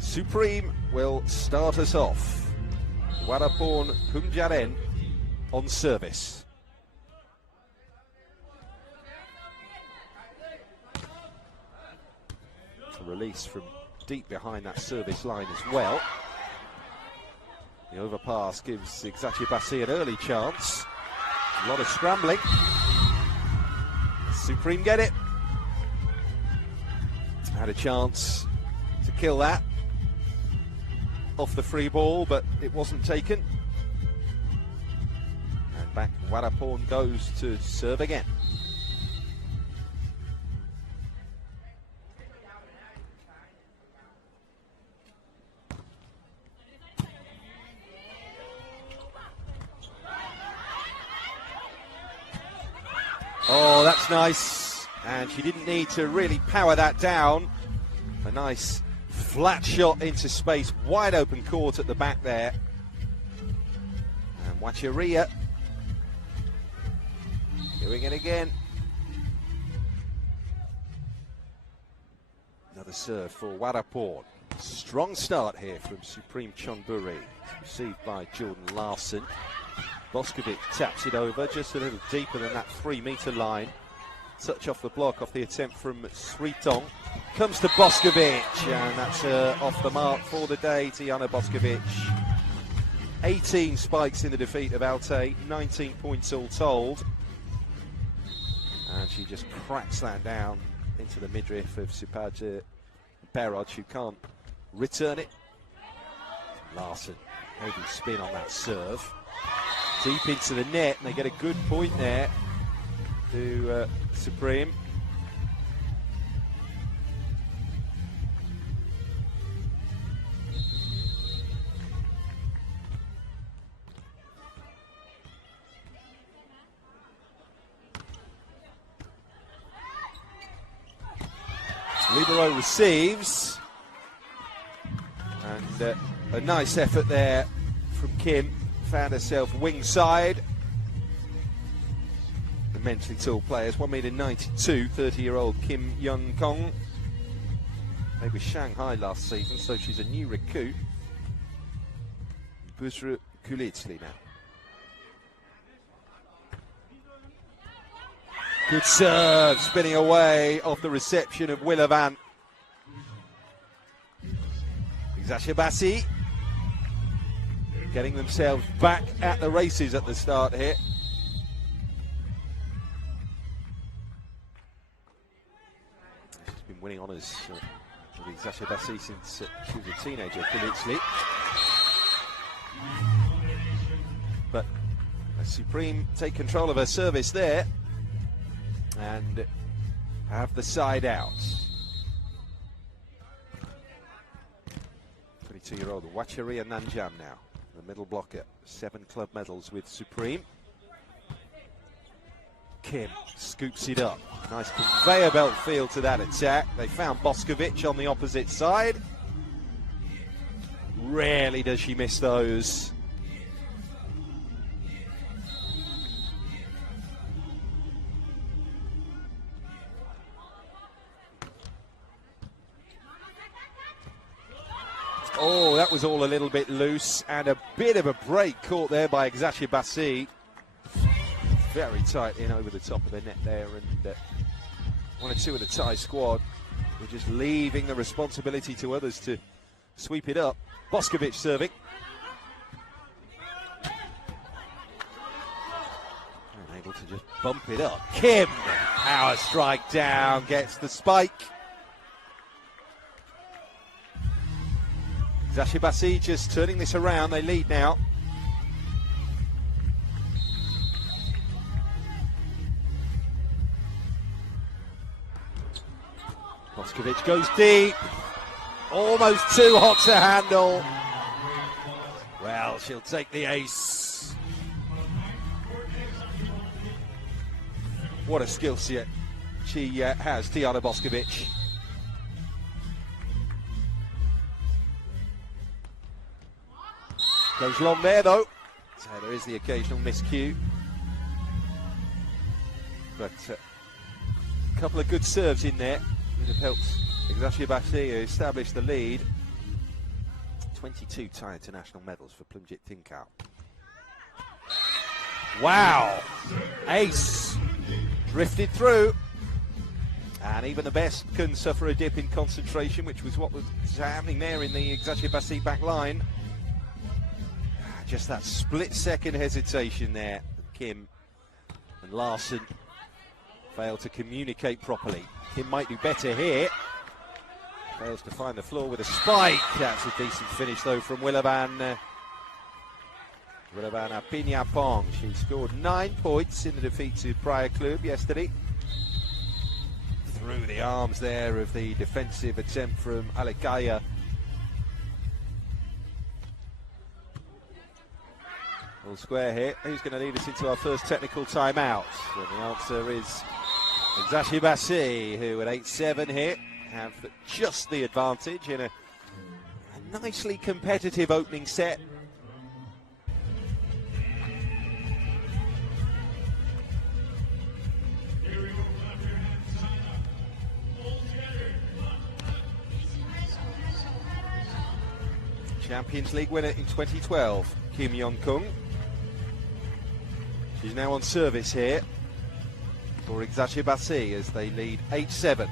Supreme will start us off. Warapon Punjaren on service. A release from deep behind that service line as well. The overpass gives Eczacibasi an early chance. A lot of scrambling. Supreme get it. Had a chance to kill that off the free ball, but it wasn't taken. And back Warapon goes to serve again. Oh, that's nice. And she didn't need to really power that down. A nice flat shot into space, wide open court at the back there. And Wacharia doing it again. Another serve for Warapon. Strong start here from Supreme Chonburi. Received by Jordan Larson. Boskovic taps it over just a little deeper than that 3-meter line. Touch off the block off the attempt from Sritong. Comes to Boskovic, and that's off the mark for the day. Tijana Boskovic. 18 spikes in the defeat of Alte, 19 points all told. And she just cracks that down into the midriff of Supaja Berod, who can't return it. Larson, maybe spin on that serve. Deep into the net, and they get a good point there to Supreme. Libero receives, and a nice effort there from Kim. Found herself wing side. The mentally tall players, 1m92, 30-year-old Kim Young Kong. Played with Shanghai last season, so she's a new recruit. Busra Kulitsli now. Good serve, spinning away off the reception of Willavan. Eczacibasi getting themselves back at the races at the start here. She's been winning honours with Eczacibasi since she was a teenager, Kulitsli. But Supreme take control of her service there and have the side out. 22-year-old Wacharia Nanjam now. The middle blocker, 7 club medals with Supreme. Kim scoops it up. Nice conveyor belt feel to that attack. They found Boskovic on the opposite side. Rarely does she miss those. Oh, that was all a little bit loose, and a bit of a break caught there by Eczacibasi. Very tight in over the top of the net there, and one or two of the Thai squad were just leaving the responsibility to others to sweep it up. Boskovic serving. And able to just bump it up. Kim, power strike down, gets the spike. Eczacibasi just turning this around, they lead now. Boskovic goes deep, almost too hot to handle. Well, she'll take the ace. What a skill set she has, Tijana Boskovic. Goes long there though, so there is the occasional miscue. But a couple of good serves in there would have helped Eczacibasi establish the lead. 22 Thai international medals for Plumjit Thinkao. Wow! Ace! Drifted through. And even the best can suffer a dip in concentration, which was what was happening there in the Eczacibasi back line. Just that split-second hesitation there. Kim and Larson failed to communicate properly. Kim might do better here. Fails to find the floor with a spike. That's a decent finish, though, from Wilaban Apinapong. She scored 9 points in the defeat to Praia Club yesterday. Through the arms there of the defensive attempt from Alikaya. All square here. Who's going to lead us into our first technical timeout? And the answer is Eczacibasi, who at 8-7 here have just the advantage in a nicely competitive opening set. Champions League winner in 2012, Kim Yong-kung. She's now on service here for Eczacibasi as they lead 8-7.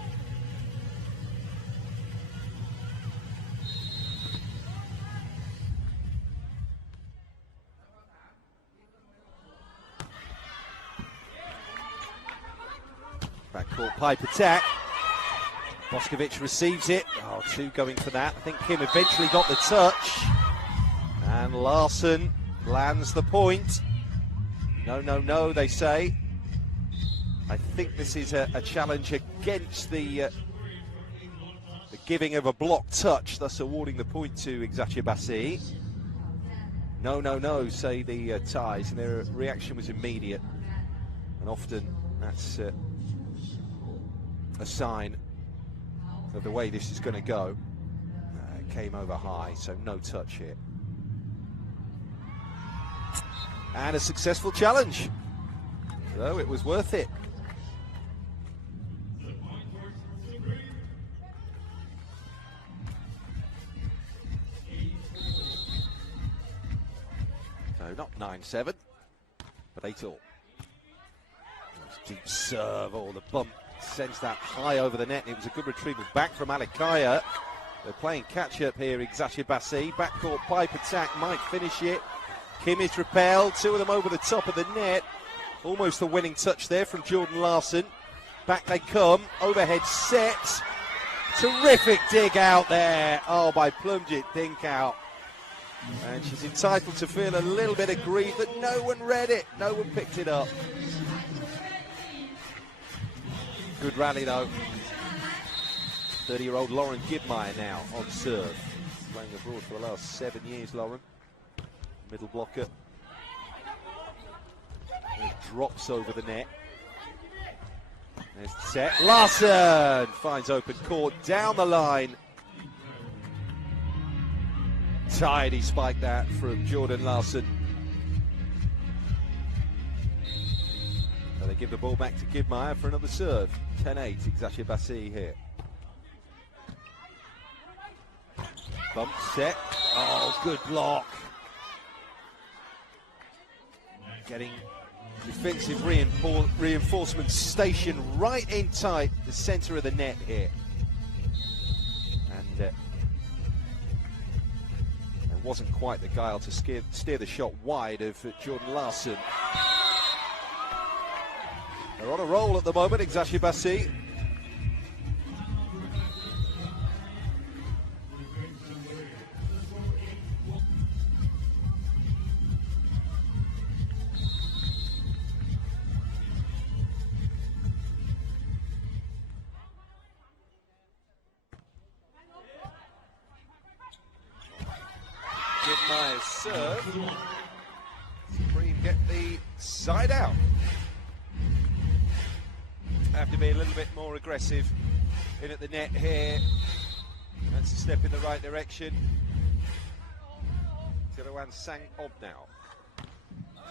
Backcourt pipe attack. Boskovic receives it. Oh, 2 going for that. I think Kim eventually got the touch. And Larson lands the point. No, no, no, they say. I think this is a challenge against the giving of a block touch, thus awarding the point to Eczacibasi. No, no, no, say the Thais, and their reaction was immediate. And often that's a sign of the way this is going to go. It came over high, so no touch here. And a successful challenge. So it was worth it. So not 9-7, but 8-all. Deep serve, oh, the bump sends that high over the net. It was a good retrieval back from Alikaya. They're playing catch-up here, Eczacibasi. Backcourt pipe attack might finish it. Kim is repelled, 2 of them over the top of the net. Almost the winning touch there from Jordan Larson. Back they come, overhead set. Terrific dig out there, oh, by Plumjit Thinkao. And she's entitled to feel a little bit of grief that no one read it, no one picked it up. Good rally though. 30-year-old Lauren Gibmeyer now on serve. Playing abroad for the last 7 years, Lauren. Middle blocker. It drops over the net. There's the set. Larson finds open court down the line. Tidy spike that from Jordan Larson. So they give the ball back to Gibmeyer for another serve. 10-8, Eczacibasi here. Bump set. Oh, good block. Getting defensive reinforcements stationed right in tight, the centre of the net here. And it wasn't quite the guile to steer the shot wide of Jordan Larson. They're on a roll at the moment, Eczacibasi. Gibmeyer's serve. Supreme get the side out. Have to be a little bit more aggressive in at the net here. That's a step in the right direction. Tirawan Sang Ob now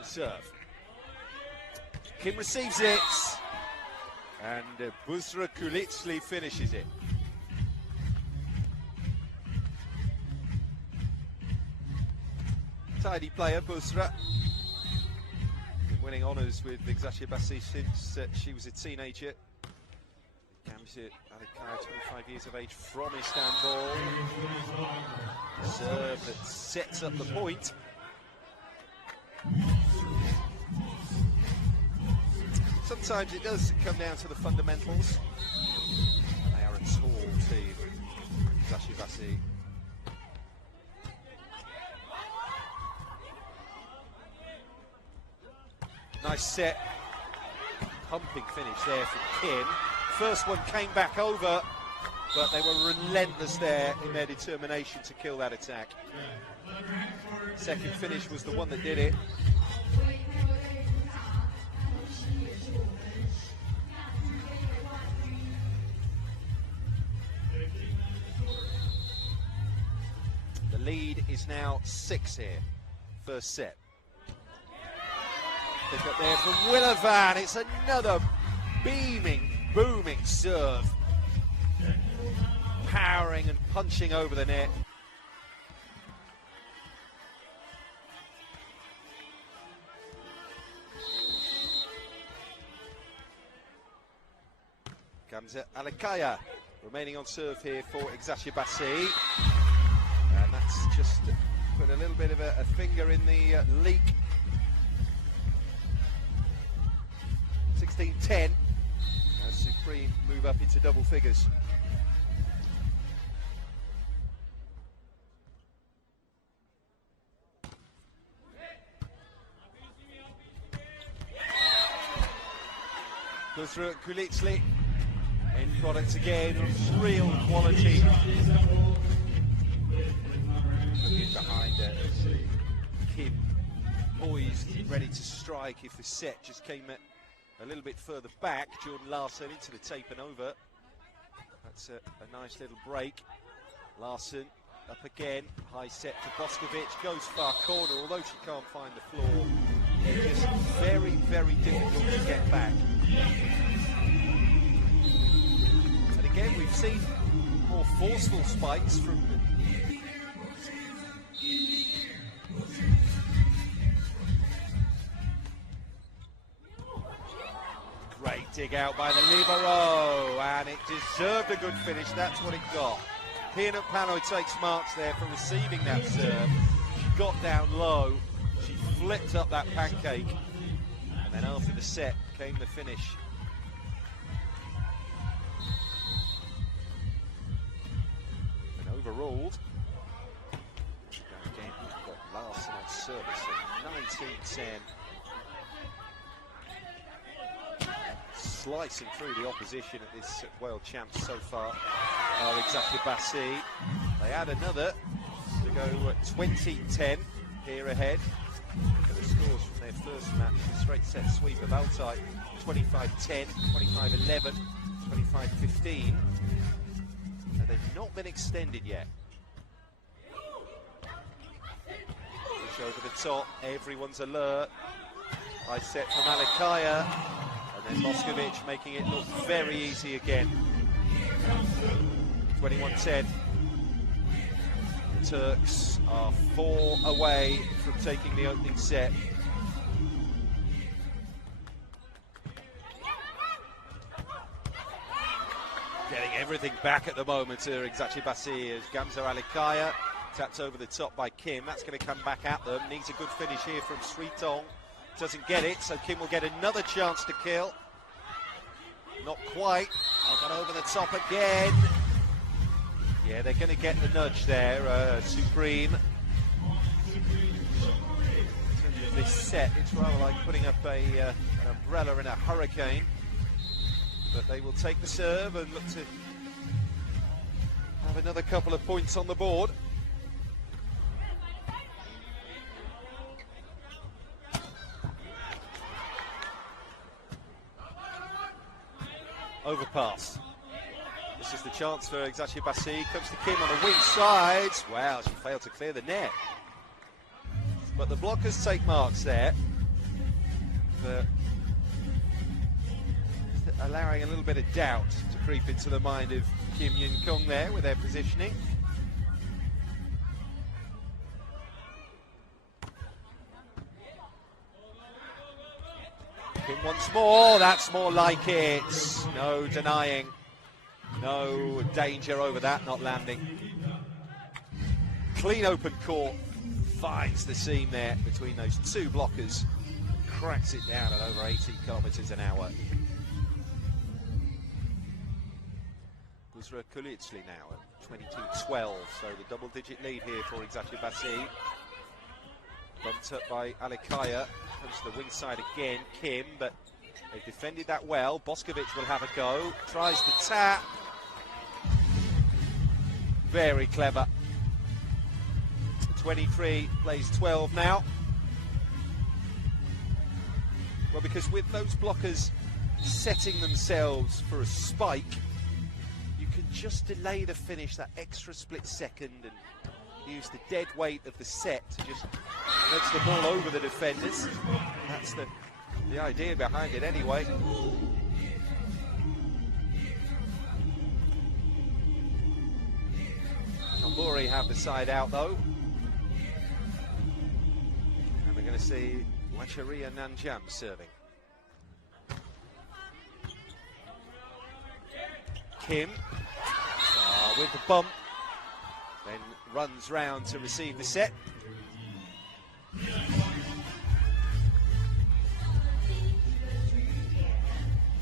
to serve. Kim receives it, and Busra Kulitsli finishes it. tidy player, VitrA. Been winning honours with Eczacibasi since she was a teenager. Gamze Alikaya, 25 years of age, from Istanbul. Serve that sets up the point. Sometimes it does come down to the fundamentals. They are a tall team, Eczacibasi. Nice set, pumping finish there from Kim. First one came back over, but they were relentless there in their determination to kill that attack. Second finish was the one that did it. The lead is now 6 here, first set. Pick up there from Willavan. It's another beaming, booming serve. Powering and punching over the net. Gamze Alikaya remaining on serve here for Eczacibasi. And that's just put a little bit of a finger in the leak. 16-10 as Supreme move up into double figures. Goes through at Kulitsli. End product again, real quality. Looking behind it. Kim poised, ready to strike if the set just came at a little bit further back. Jordan Larsson into the tape and over. That's a nice little break. Larsson up again. High set to Boskovic. Goes far corner, although she can't find the floor. They're just very, very difficult to get back. And again, we've seen more forceful spikes from great dig out by the libero, and it deserved a good finish. That's what it got. Peanut Pano takes marks there for receiving that serve. She got down low, she flipped up that pancake, and then after the set came the finish. And overruled. Again, we've got Larsson on service, so 19-10. Slicing through the opposition at this world champs so far are Eczacibasi. They add another to go 20-10 here ahead. The scores from their first match, a straight set sweep of Altai, 25-10, 25-11, 25-15. And they've not been extended yet. Push over the top, everyone's alert. High set from Alikaya. And then Boskovic making it look very easy again. 21-10. The Turks are 4 away from taking the opening set. Getting everything back at the moment here, Eczacibasi, as Gamze Alikaya tapped over the top by Kim. That's going to come back at them. Needs a good finish here from Sritong. Doesn't get it, so Kim will get another chance to kill. Not quite. Got over the top again. Yeah, they're going to get the nudge there, Supreme. In terms of this set, it's rather like putting up an umbrella in a hurricane. But they will take the serve and look to have another couple of points on the board. Overpass. This is the chance for Eczacibasi. Comes to Kim on the wing sides. Wow, she failed to clear the net. But the blockers take marks there. Allowing a little bit of doubt to creep into the mind of Kim Yun-kung there with their positioning. Kim once more, that's more like it. No denying. No danger over that, not landing. Clean open court, finds the seam there between those two blockers. Cracks it down at over 80 kilometers an hour. Guzra Kulitsli now at 22-12, so the double-digit lead here for Eczacibasi. Bumped up by Alikaya, comes to the wing side again, Kim, but they've defended that well. Boskovic will have a go, tries the tap. Very clever. 23 plays 12 now. Well, because with those blockers setting themselves for a spike, you can just delay the finish that extra split second and use the dead weight of the set to just nudge the ball over the defenders. That's the idea behind it anyway. Chonburi have the side out though. And we're going to see Wacharia Nanjam serving. Kim with the bump, then runs round to receive the set.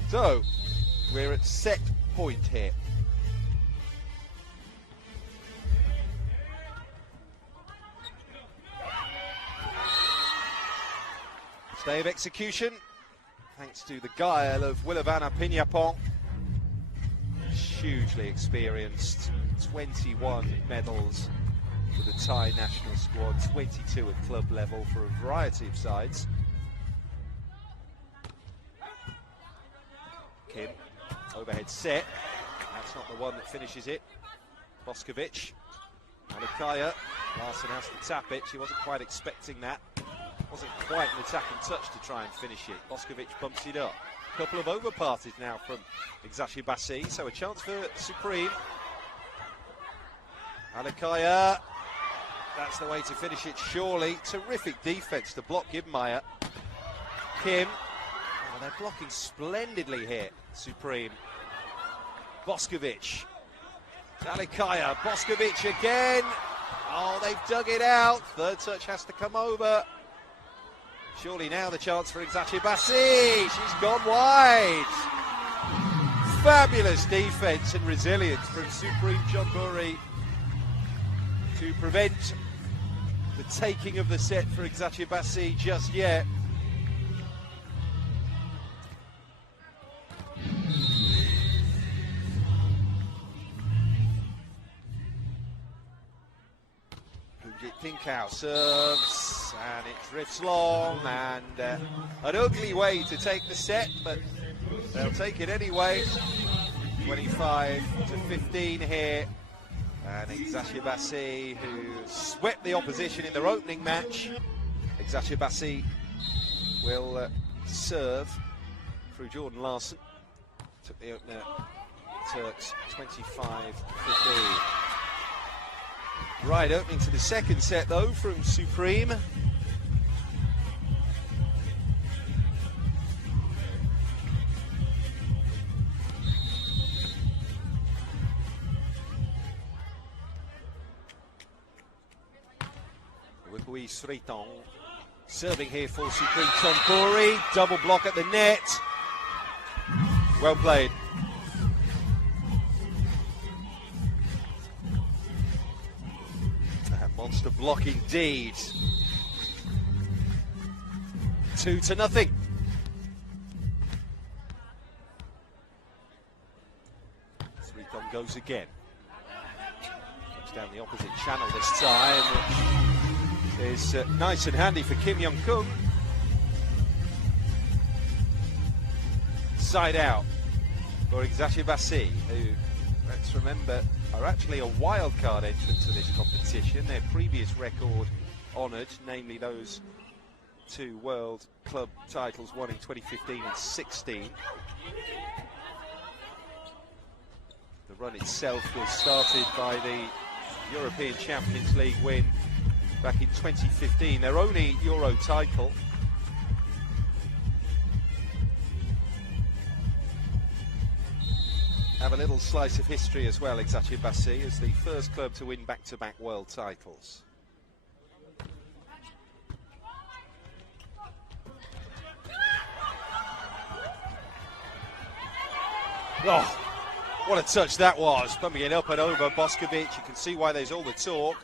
So, we're at set point here. Stay of execution, thanks to the guile of Wilavana Piñapong. Hugely experienced, 21 medals for the Thai national squad, 22 at club level for a variety of sides. Kim, overhead set, that's not the one that finishes it. Boskovic, Alikaya, Larson has to tap it, she wasn't quite expecting that. Wasn't quite an attacking touch to try and finish it. Boskovic bumps it up. Couple of over passes now from Eczacibasi, so a chance for Supreme. Alikaya, that's the way to finish it, surely. Terrific defense to block Gibmeyer. Kim, oh, they're blocking splendidly here, Supreme. Boskovic, Alikaya, Boskovic again. Oh, they've dug it out. Third touch has to come over. Surely now the chance for Eczacibasi. She's gone wide. Fabulous defense and resilience from Supreme Chonburi to prevent the taking of the set for Eczacibasi just yet. Tinkau serves, and it drifts long, and an ugly way to take the set, but they'll take it anyway. 25-15 here, and Eczacibasi, who swept the opposition in their opening match. Eczacibasi will serve through Jordan Larson. Took the opener, Turks, 25-15. Right, opening to the second set though from Supreme. Wikui Sritong serving here for Supreme Chonburi. Double block at the net. Well played. Monster block indeed. 2-0. Sriton goes again. Comes down the opposite channel this time, which is nice and handy for Kim Young-kun. Side out for Eczacibasi, who, let's remember, are actually a wildcard entrant to this competition. Their previous record honoured, namely those two World Club titles won in 2015 and 16. The run itself was started by the European Champions League win back in 2015, their only Euro title. have a little slice of history as well, Eczacibasi, as the first club to win back-to-back world titles. Oh, what a touch that was, bumping it up and over Boskovic. You can see why there's all the talk.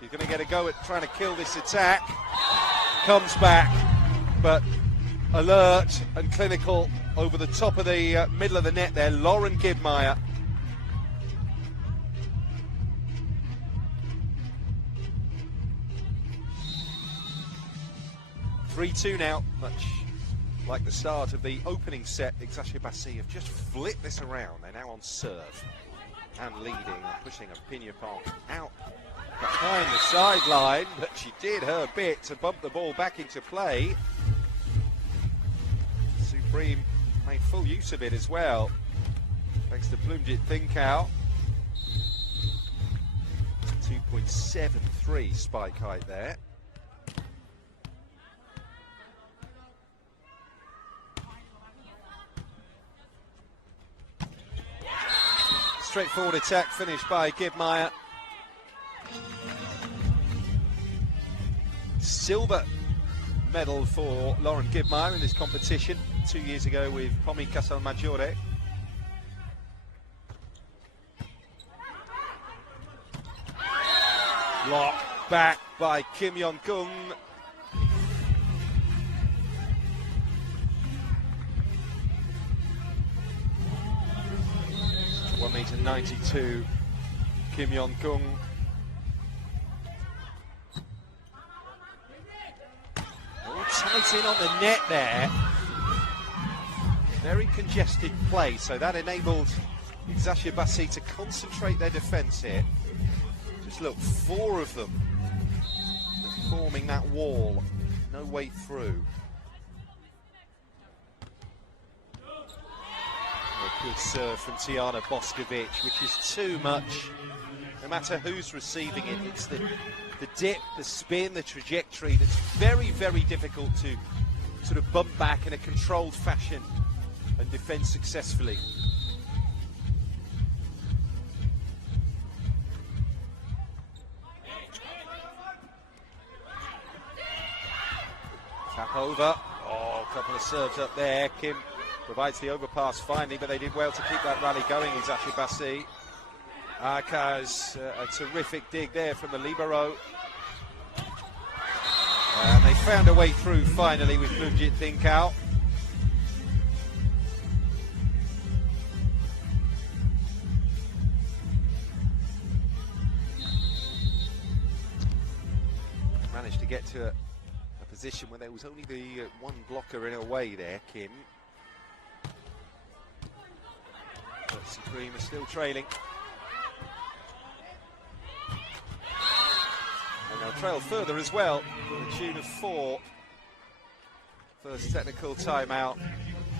He's going to get a go at trying to kill this attack. Comes back, but alert and clinical over the top of the middle of the net there, Lauren Gibmeyer. (3-2) now, much like the start of the opening set. Eczacibasi have just flipped this around. They're now on serve and leading and pushing a Pignapong out behind the sideline, but she did her bit to bump the ball back into play. Supreme made full use of it as well, thanks to Bloomjit Thinkau. 2.73 spike height there. Straightforward attack finished by Gibmeyer. Silver medal for Lauren Gibmeyer in this competition 2 years ago with Pomi Casalmaggiore. Blocked back by Kim Yeon-kung. (1.92 m), Kim Yeon-kung. All tight in on the net there. Very congested play, so that enabled Eczacibasi to concentrate their defence here. Just look, 4 of them forming that wall, no way through. A good serve from Tijana Boskovic, which is too much. No matter who's receiving it, it's the dip, the spin, the trajectory that's very, very difficult to sort of bump back in a controlled fashion and defend successfully. Tap over. Oh, a couple of serves up there. Kim provides the overpass finally, but they did well to keep that rally going, Eczacibasi. Akaz, a terrific dig there from the libero. And they found a way through finally with Bloomjit Thinkau. Managed to get to a position where there was only the one blocker in a way there, Kim. But Supreme is still trailing. And they'll trail further as well, to the tune of 4. First technical timeout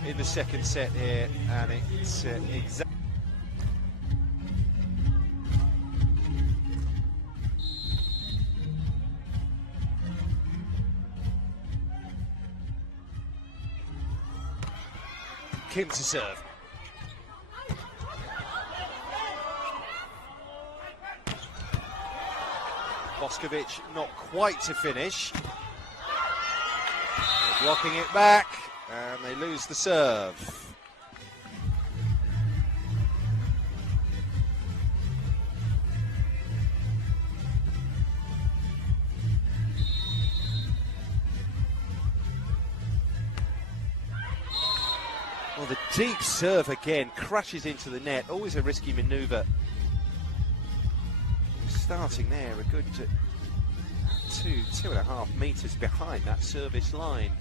in the second set here, and it's exactly. Kim to serve. Boskovic not quite to finish. They're blocking it back, and they lose the serve. Well, the deep serve again crashes into the net. Always a risky manoeuvre. Starting there, a good 2.5 metres behind that service line.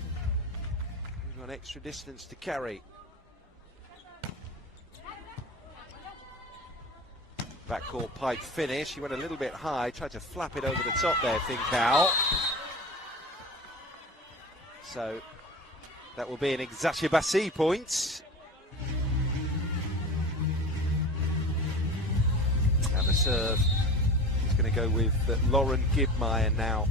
We've got extra distance to carry. Backcourt pipe finish. He went a little bit high, tried to flap it over the top there, Thinkau. So that will be an Eczacibasi point. And the serve is going to go with Lauren Gibmeyer now.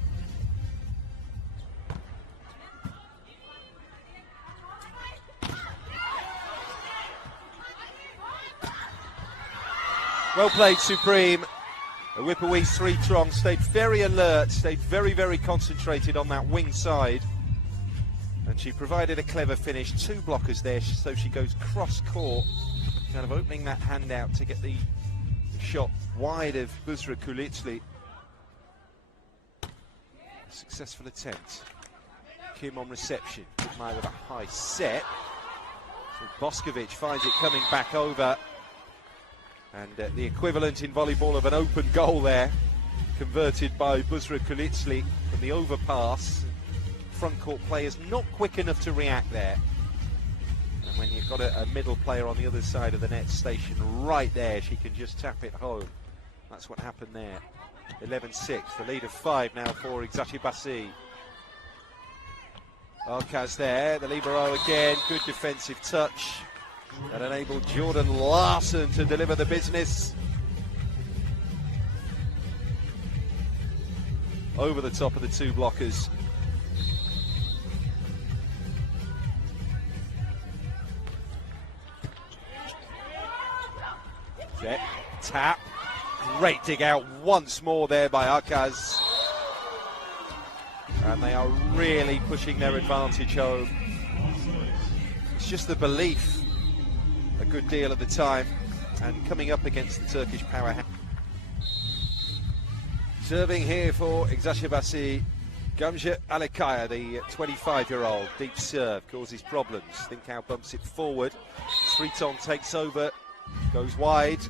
Well played, Supreme. Whippoorwies 3 strong, stayed very alert, stayed very, very concentrated on that wing side. And she provided a clever finish, 2 blockers there, so she goes cross-court, kind of opening that hand out to get the shot wide of VitrA Kulitsli. Successful attempt. Kim on reception, Kutmai with a high set. So Boskovic finds it coming back over. And the equivalent in volleyball of an open goal there, converted by VitrA Kulitsli from the overpass. Front court players not quick enough to react there. And when you've got a middle player on the other side of the net station right there, she can just tap it home. That's what happened there. 11-6, the lead of 5 now for Eczacibasi. Arcaz there, the libero again, good defensive touch. That enabled Jordan Larson to deliver the business. Over the top of the 2 blockers. Set, tap, great dig out once more there by Arcaz. And they are really pushing their advantage home. It's just the belief a good deal of the time, and coming up against the Turkish powerhouse. Serving here for Eczacibasi, Gamze Alikaya, the 25-year-old. Deep serve causes problems. Thinkau bumps it forward. Sriton takes over, goes wide.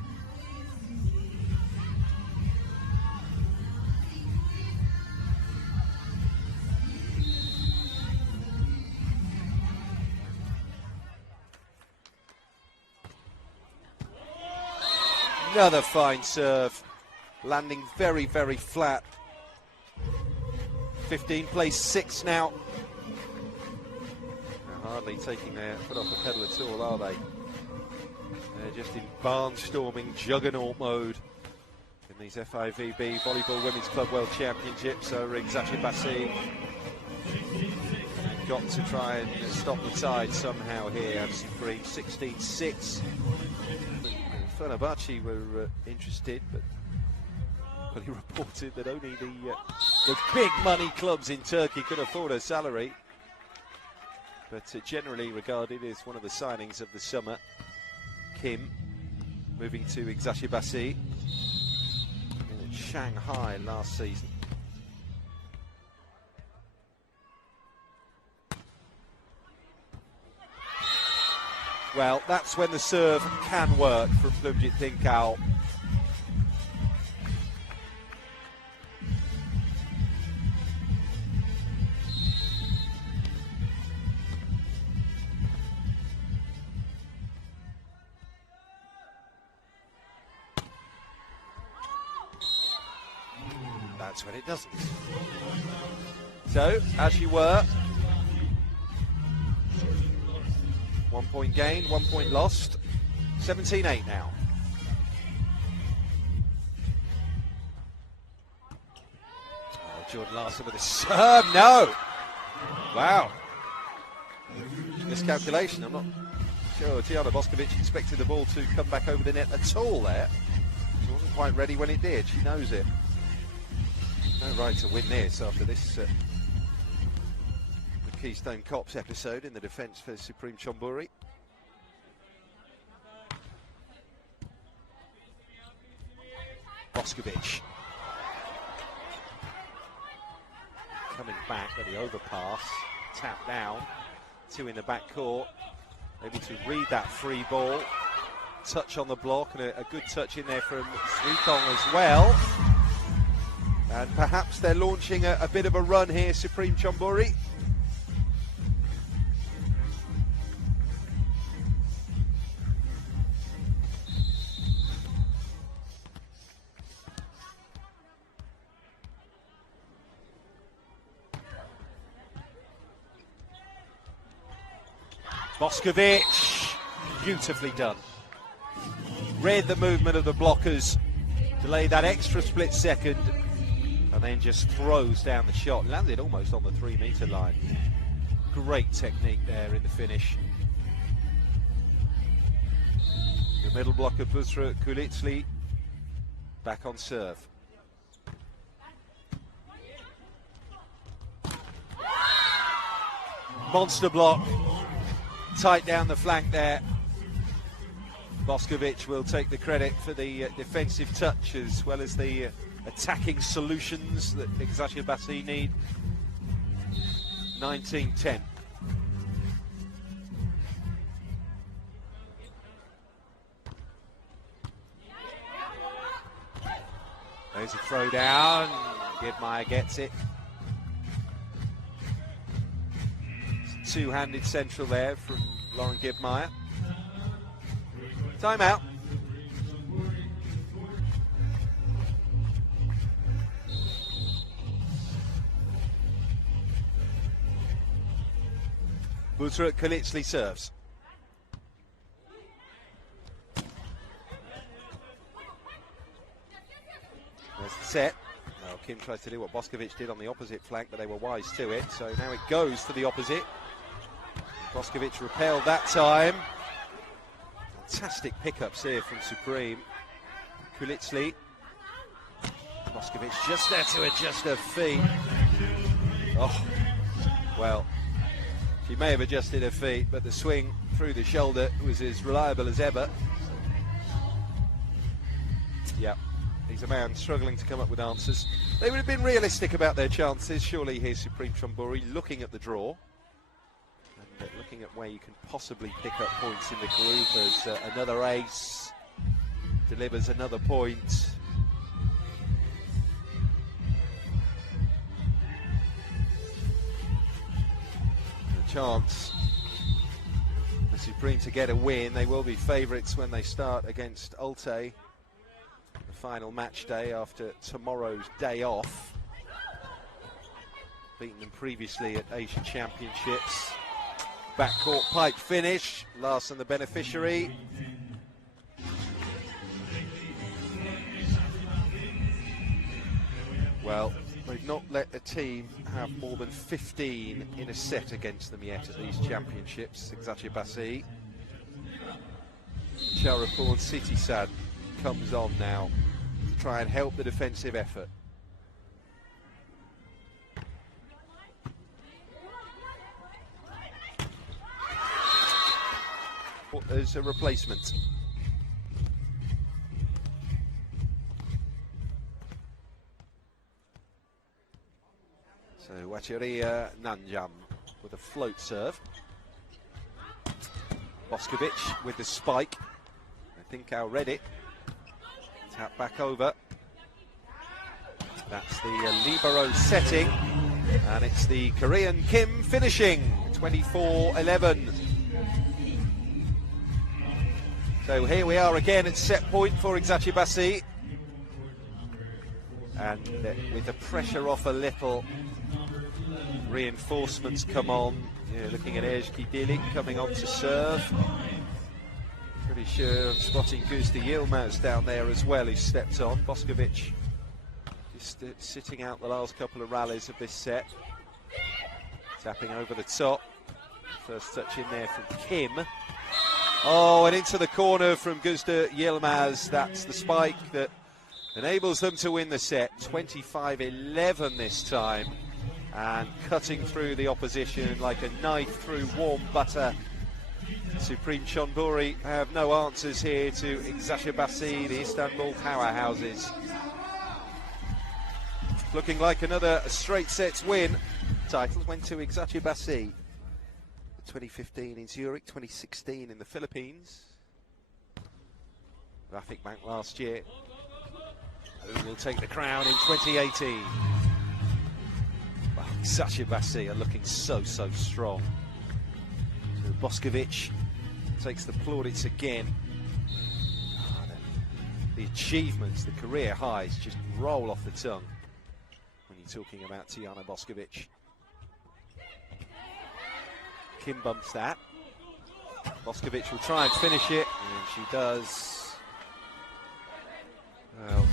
Another fine serve, landing very, very flat. 15 plays 6 now. They're hardly taking their foot off the pedal at all, are they? They're just in barnstorming juggernaut mode in these FIVB Volleyball Women's Club World Championships. So Eczacibasi got to try and stop the tide somehow here. Supreme 16-6. Fenerbahce were interested, but he reported that only the big money clubs in Turkey could afford her salary. But generally regarded as one of the signings of the summer. Kim moving to Eczacibasi in Shanghai last season. Well, that's when the serve can work from Plumjit Thinkau. That's when it doesn't. So, as you were, 1 point gain, 1 point lost. 17-8 now. Oh, Jordan Larson with a serve. No! Wow. Miscalculation. I'm not sure Tiana Boskovic expected the ball to come back over the net at all there. She wasn't quite ready when it did. She knows it. No right to win this after this the Keystone Cops episode in the defence for Supreme Chonburi. Boskovic coming back at the overpass, tap down, 2 in the back court, able to read that free ball, touch on the block, and a good touch in there from Sriton as well. And perhaps they're launching a bit of a run here, Supreme Chonburi. Boskovic, beautifully done. Read the movement of the blockers, delayed that extra split second, and then just throws down the shot. Landed almost on the 3-meter line. Great technique there in the finish. The middle blocker, VitrA Kulitsli, back on serve. Monster block, tight down the flank there. Boskovic will take the credit for the defensive touch as well as the attacking solutions that Eczacibasi need. 19-10. There's a throw down. Gidmeyer gets it. Two-handed central there from Lauren Gidmeyer. Timeout. VitrA Kalitsli serves. There's the set. Now Kim tries to do what Boskovic did on the opposite flank, but they were wise to it. So now it goes to the opposite. Boskovic repelled that time. Fantastic pickups here from Supreme. Kalitsli. Boskovic just there to adjust her feet. Oh, well, she may have adjusted her feet, but the swing through the shoulder was as reliable as ever. Yeah, he's a man struggling to come up with answers. They would have been realistic about their chances. Surely here's Supreme Chonburi looking at the draw. And looking at where you can possibly pick up points in the group as another ace delivers another point. The chance for Supreme to get a win. They will be favourites when they start against Ulte, the final match day after tomorrow's day off. Beaten them previously at Asian Championships. Backcourt pipe finish, Larson the beneficiary. Well, they've not let a team have more than 15 in a set against them yet at these championships. Eczacibasi. Charapur Sitisad comes on now to try and help the defensive effort. As a replacement. So Wachiria Nanjam with a float serve. Boskovic with the spike. I think Al read it. Tap back over. That's the libero setting. And it's the Korean Kim finishing. 24-11. So here we are again at set point for Eczacibasi. And with the pressure off a little, reinforcements come on. Yeah, looking at Ejki Dilik coming on to serve. Pretty sure I'm spotting Guzda Yilmaz down there as well, who stepped on. Boskovic just sitting out the last couple of rallies of this set. Tapping over the top. First touch in there from Kim. Oh, and into the corner from Guzda Yilmaz. That's the spike that enables them to win the set. 25-11 this time. And cutting through the opposition like a knife through warm butter. Supreme Chonburi have no answers here to Eczacibasi, the Istanbul powerhouses. Looking like another straight sets win. Title went to Eczacibasi. 2015 in Zurich, 2016 in the Philippines. Rafik Bank last year. Who will take the crown in 2018? Well, Eczacibasi are looking so strong. So Boskovic takes the plaudits again. Oh, the achievements, the career highs just roll off the tongue when you're talking about Tijana Boskovic. Kim bumps that. Boskovic will try and finish it, and she does. Well,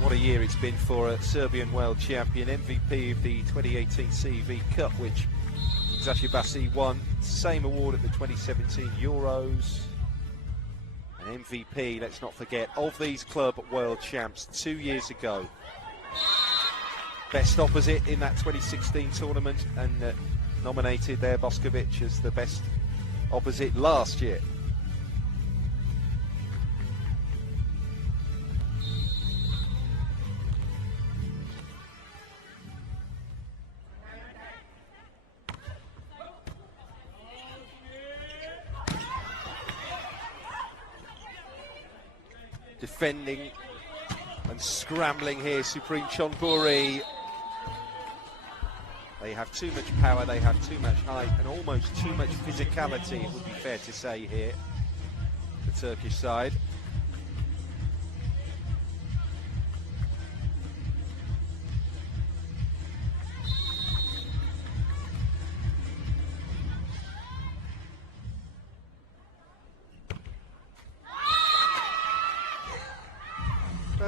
what a year it's been for a Serbian world champion, MVP of the 2018 CV Cup, which Eczacibasi won. Same award at the 2017 Euros. An MVP, let's not forget, of these club world champs 2 years ago. Best opposite in that 2016 tournament, and nominated there Boskovic as the best opposite last year. Defending and scrambling here, Supreme Chonburi. They have too much power, they have too much height, and almost too much physicality, it would be fair to say here, the Turkish side.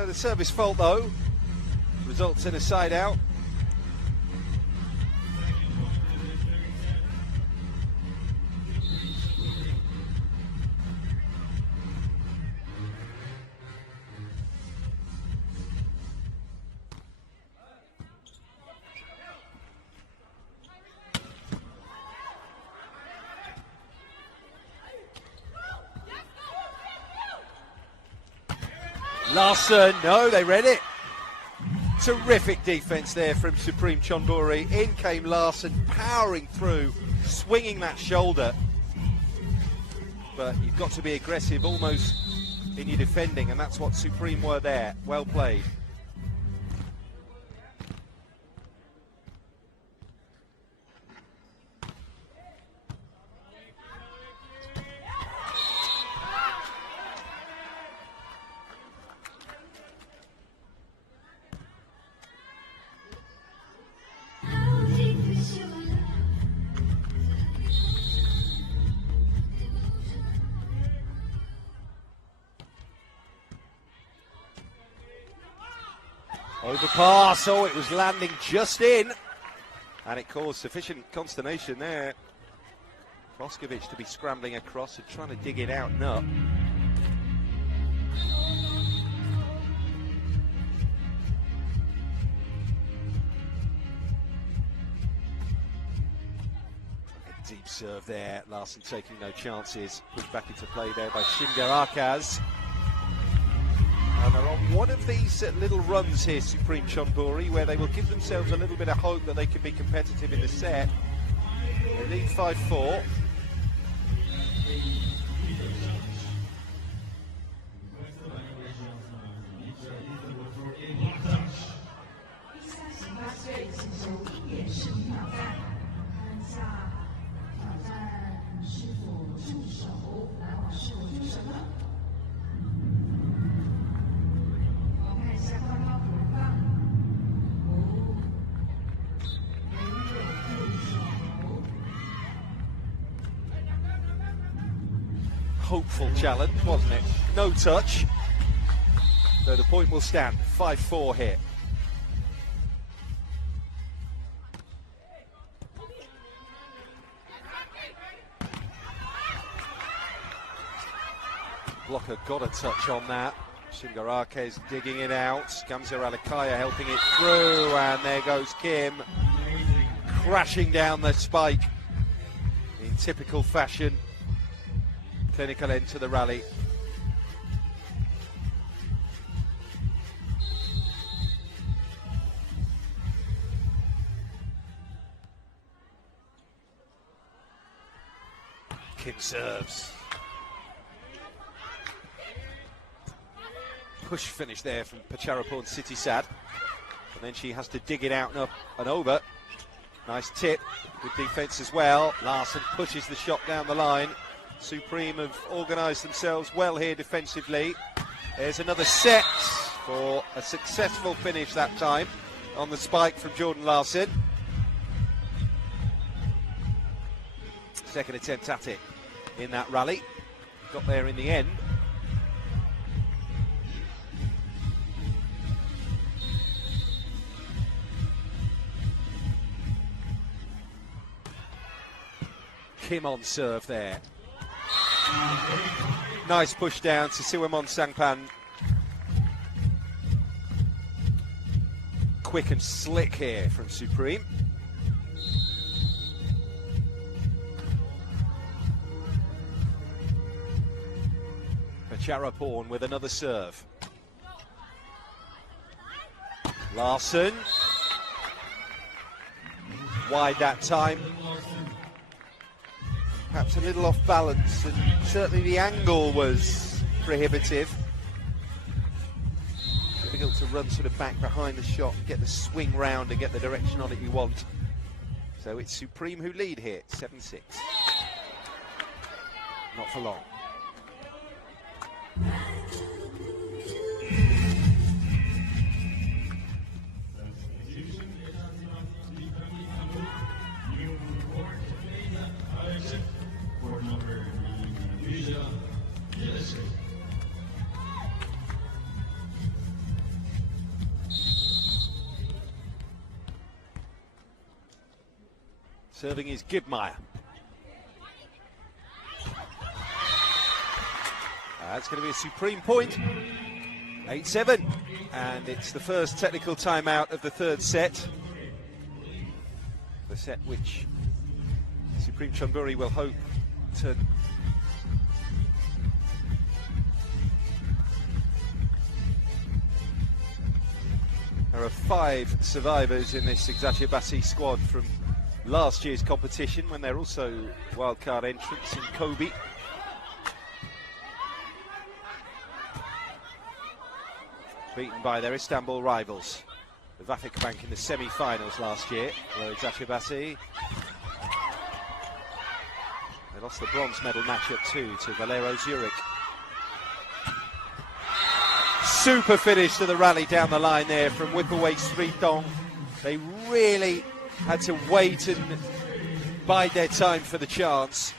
The service fault, though, results in a side out. Larson, no, they read it. Terrific defence there from Supreme Chonburi. In came Larson, powering through, swinging that shoulder. But you've got to be aggressive almost in your defending, and that's what Supreme were there. Well played. Overpass, oh, it was landing just in, and it caused sufficient consternation there. Boskovic to be scrambling across and trying to dig it out and up. A deep serve there, Larson taking no chances, pushed back into play there by Şimger Arkaz. And they're on one of these little runs here, Supreme Chonburi, where they will give themselves a little bit of hope that they can be competitive in the set. They lead 5-4. Hopeful challenge, wasn't it? No touch. So the point will stand. 5-4 here. Blocker got a touch on that. Şimger Arkaz digging it out. Gamze Alikaya helping it through, and there goes Kim, crashing down the spike in typical fashion. Clinical end to the rally. Kim serves. Push finish there from Pacharapon Sitisad. And then she has to dig it out and up and over. Nice tip. Good defence as well. Larson pushes the shot down the line. Supreme have organised themselves well here defensively. There's another set for a successful finish that time on the spike from Jordan Larson. Second attempt at it in that rally. Got there in the end. Kim on serve there. Nice push down to Siwamon Sangpan. Quick and slick here from Supreme. Charaporn with another serve. Larson. Wide that time. Perhaps a little off balance, and certainly the angle was prohibitive. Difficult to run sort of back behind the shot and get the swing round and get the direction on it you want. So it's Supreme who lead here, 7-6. Not for long. Serving is Gibmeyer. That's going to be a Supreme point. 8-7. And it's the first technical timeout of the third set. The set which Supreme Chonburi will hope to There are 5 survivors in this Eczacibasi squad from last year's competition, when they're also wildcard entrants in Kobe. Beaten by their Istanbul rivals, the Vafik Bank, in the semi-finals last year. Eczacibasi, they lost the bronze medal matchup too to Valero Zurich. Super finish to the rally down the line there from Whipperweight Sridong. They really had to wait and bide their time for the chance.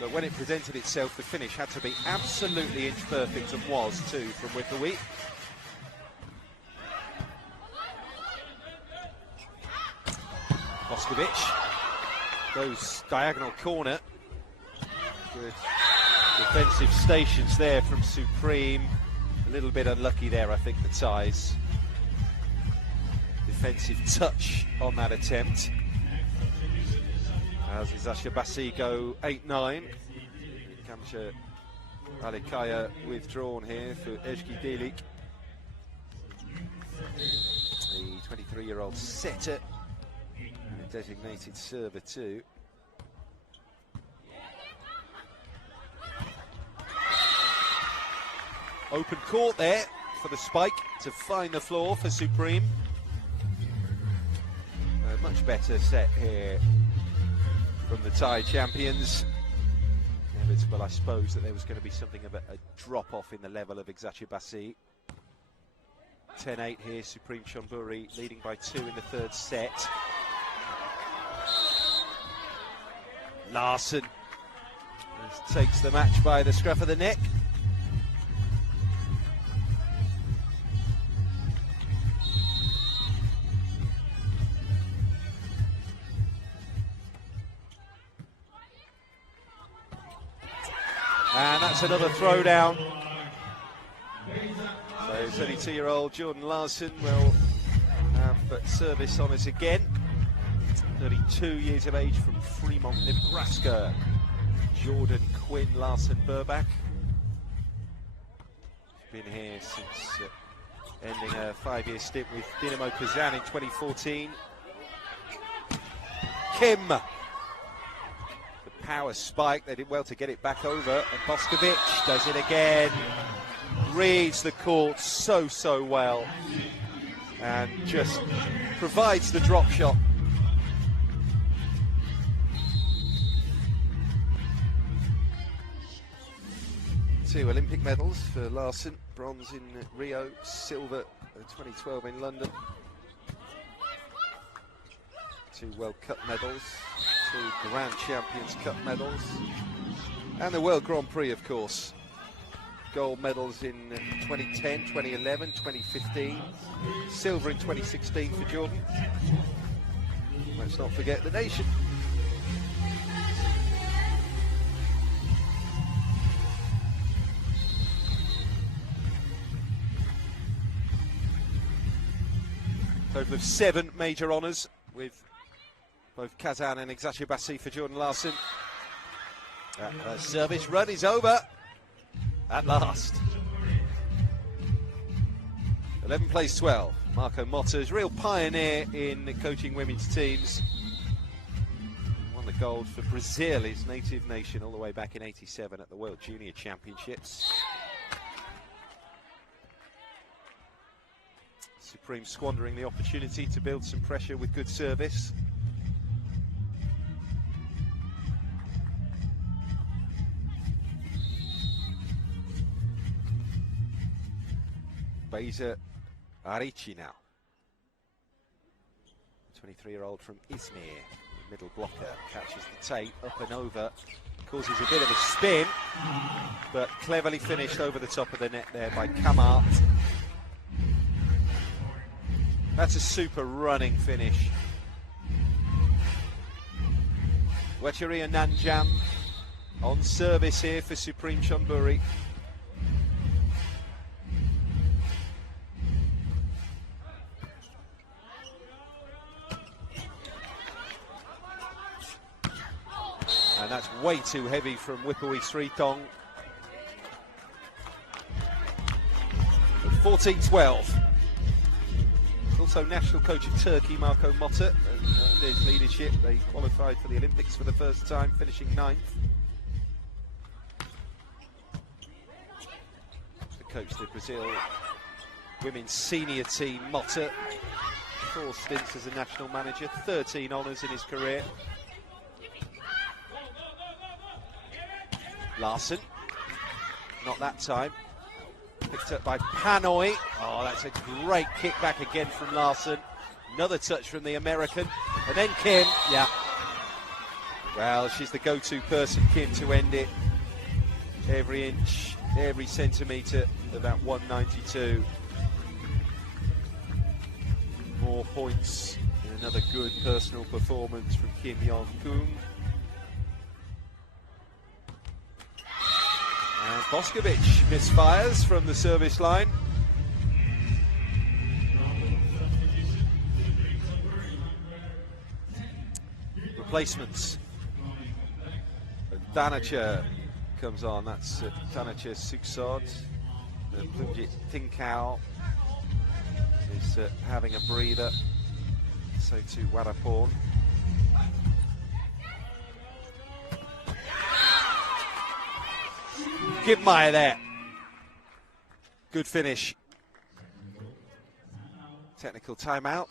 But when it presented itself, the finish had to be absolutely inch perfect, and was too, from Whipperweight. Boskovic goes diagonal corner. Good defensive stations there from Supreme. A little bit unlucky there, I think, the ties. Defensive touch on that attempt. As Eczacibasi go 8-9. Kamcha Alikaya withdrawn here for Ezgi Delik. The 23-year-old setter and a designated server too. Open court there for the spike to find the floor for Supreme. A much better set here from the Thai champions. Inevitable, I suppose, that there was going to be something of a drop-off in the level of Eczacibasi. 10-8 here, Supreme Chonburi leading by 2 in the third set. Larson takes the match by the scruff of the neck. And that's another throwdown. So 32-year-old Jordan Larson will have service on us again. 32 years of age, from Fremont, Nebraska. Jordan Quinn Larson Burbach. Been here since ending a 5-year stint with Dinamo Kazan in 2014. Kim. Power spike, they did well to get it back over, and Boskovic does it again. Reads the court so well, and just provides the drop shot. 2 Olympic medals for Larson, bronze in Rio, silver in 2012 in London. 2 World Cup medals, 2 Grand Champions Cup medals, and the World Grand Prix, of course. Gold medals in 2010, 2011, 2015, silver in 2016 for Jordan. Let's not forget the nation. Total of 7 major honours with both Kazan and Eczacibasi for Jordan Larson. Her service run is over at last. 11 plays 12. Marco Motta is a real pioneer in coaching women's teams. Won the gold for Brazil, his native nation, all the way back in '87 at the World Junior Championships. Supreme squandering the opportunity to build some pressure with good service. Beyza Arici now. 23-year-old from Izmir, middle blocker, catches the tape, up and over, causes a bit of a spin, but cleverly finished over the top of the net there by Kamart. That's a super running finish. Wecheria Nanjam on service here for Supreme Chonburi. And that's way too heavy from Wipui Sritong. 14-12. Also national coach of Turkey, Marco Motta, and under his leadership they qualified for the Olympics for the first time, finishing 9th. The coach of the Brazil women's senior team, Motta, 4 stints as a national manager, 13 honours in his career. Larson, not that time. Picked up by Panoy. Oh, that's a great kick back again from Larson. Another touch from the American. And then Kim, yeah. Well, she's the go-to person, Kim, to end it. Every inch, every centimetre of that 192. More points in another good personal performance from Kim Yeon-kung. And Boskovic misfires from the service line. Replacements. Danacha comes on, that's Danacha Suksod. Plunjit Tinkau is having a breather. So too Wadaporn. Give Meyer there. Good finish. Technical timeout.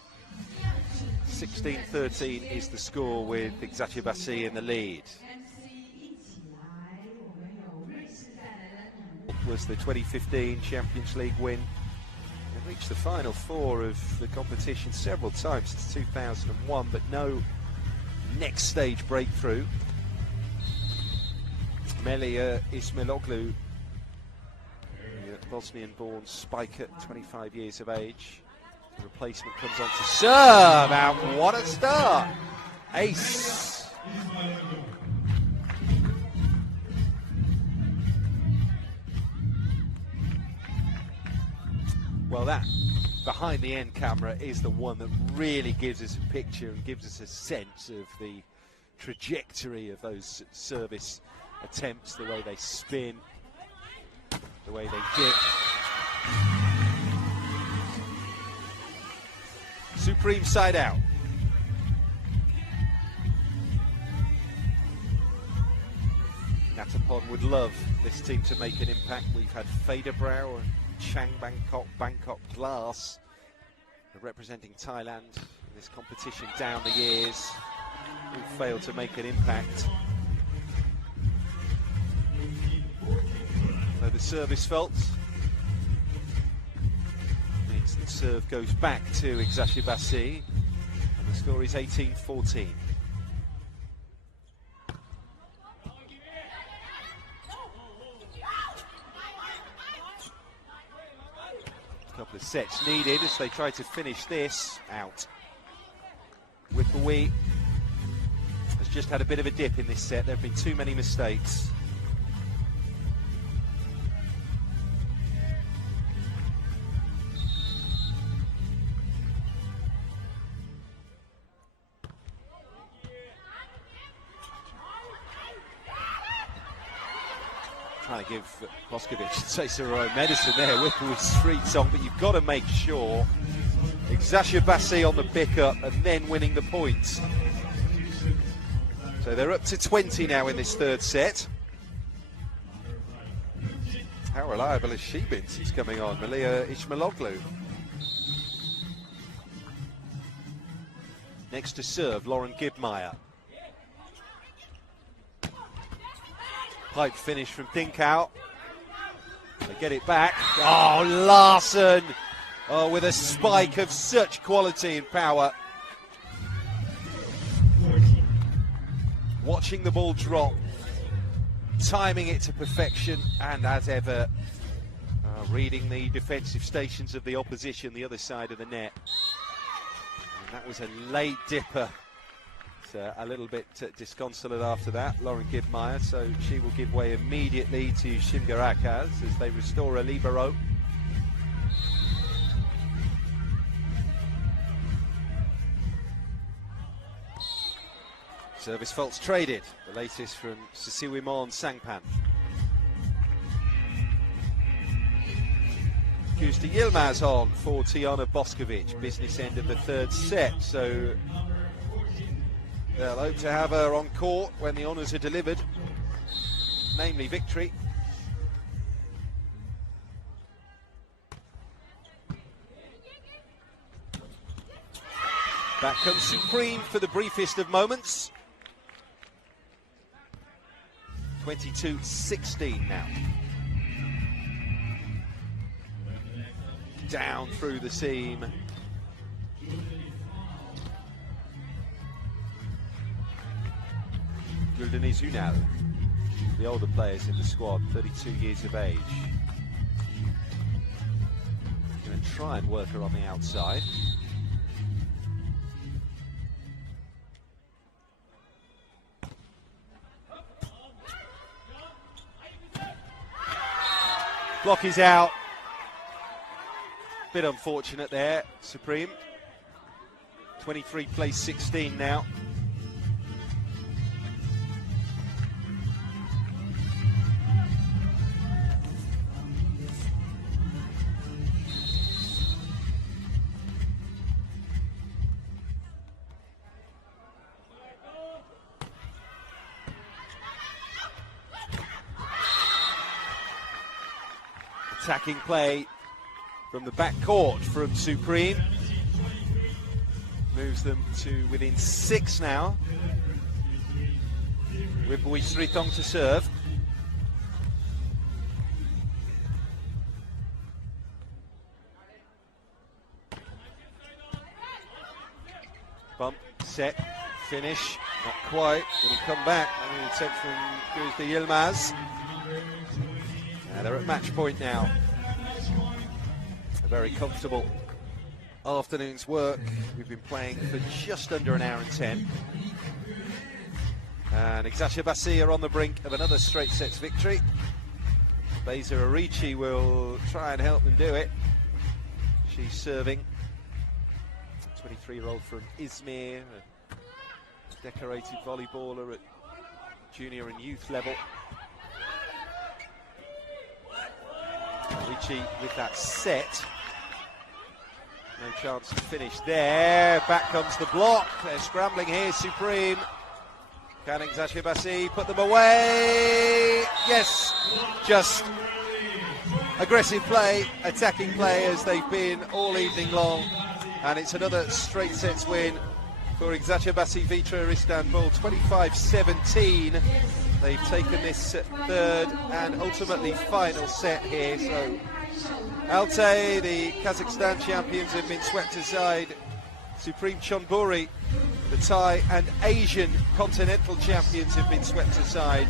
16-13 is the score with Eczacibasi in the lead. Was the 2015 Champions League win. They reached the final 4 of the competition several times since 2001, but no next stage breakthrough. Melia Ismailoglu, the Bosnian-born spiker, 25 years of age. The replacement comes on to serve, and what a start! Ace. Well, that behind the end camera is the one that really gives us a picture and gives us a sense of the trajectory of those service attempts, the way they spin, the way they dip. Supreme side out. Natapon would love this team to make an impact. We've had Faderbrow and Chang Bangkok Glass representing Thailand in this competition down the years, who failed to make an impact. So the service fault means the serve goes back to Eczacibasi, and the score is 18-14. A couple of sets needed as they try to finish this out. Wipui has just had a bit of a dip in this set. There have been too many mistakes. trying to give Boskovic a taste of her own medicine there with the street song, but you've got to make sure Eczacibasi on the pick-up and then winning the points. So they're up to 20 now in this third set. How reliable has she been since coming on? Malia Ismailoglu. Next to serve, Lauren Gibmeyer. Pipe finish from Dinkau. They get it back. Oh, Larson! Oh, with a spike of such quality and power. Watching the ball drop, timing it to perfection, and as ever, reading the defensive stations of the opposition, the other side of the net. And that was a late dipper. It's a little bit disconsolate after that, Lauren Gibmeyer, so she will give way immediately to Shimgarakas as they restore a libero. Service faults traded, the latest from Sisiwimon Sangpan. Kusta Yilmaz on for Tijana Boskovic, business end of the third set, so they'll hope to have her on court when the honours are delivered, namely victory. Back comes Supreme for the briefest of moments. 22-16 now. Down through the seam. Gülden Ünal, the older players in the squad, 32 years of age. Going to try and work her on the outside. Block is out. Bit unfortunate there, Supreme. 23 plays 16 now. Attacking play from the back court from Supreme. Moves them to within 6 now. With Bui Sritong to serve. Bump, set, finish. Not quite. It'll come back. And the attempt from Kusta Yilmaz. They're at match point now. A very comfortable afternoon's work. We've been playing for just under an hour and 10. And Eczacibasi are on the brink of another straight sets victory. Beza Arici will try and help them do it. She's serving. 23-year-old from Izmir, a decorated volleyballer at junior and youth level. Arici with that set. No chance to finish there. Back comes the block. They're scrambling here, Supreme. Can Eczacibasi put them away? Yes, just aggressive play, attacking play as they've been all evening long. And it's another straight sets win for Eczacibasi VitrA Istanbul, 25-17. They've taken this third and ultimately final set here. So Altay, the Kazakhstan champions, have been swept aside. Supreme Chonburi, the Thai and Asian continental champions, have been swept aside.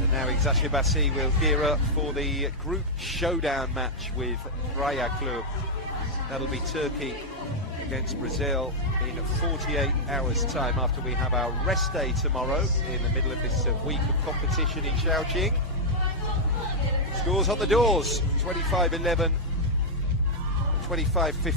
And now Eczacibasi will gear up for the group showdown match with VitrA Club. That'll be Turkey against Brazil in 48 hours time after we have our rest day tomorrow in the middle of this week of competition in Shaoqing. Scores on the doors, 25-11, 25-15.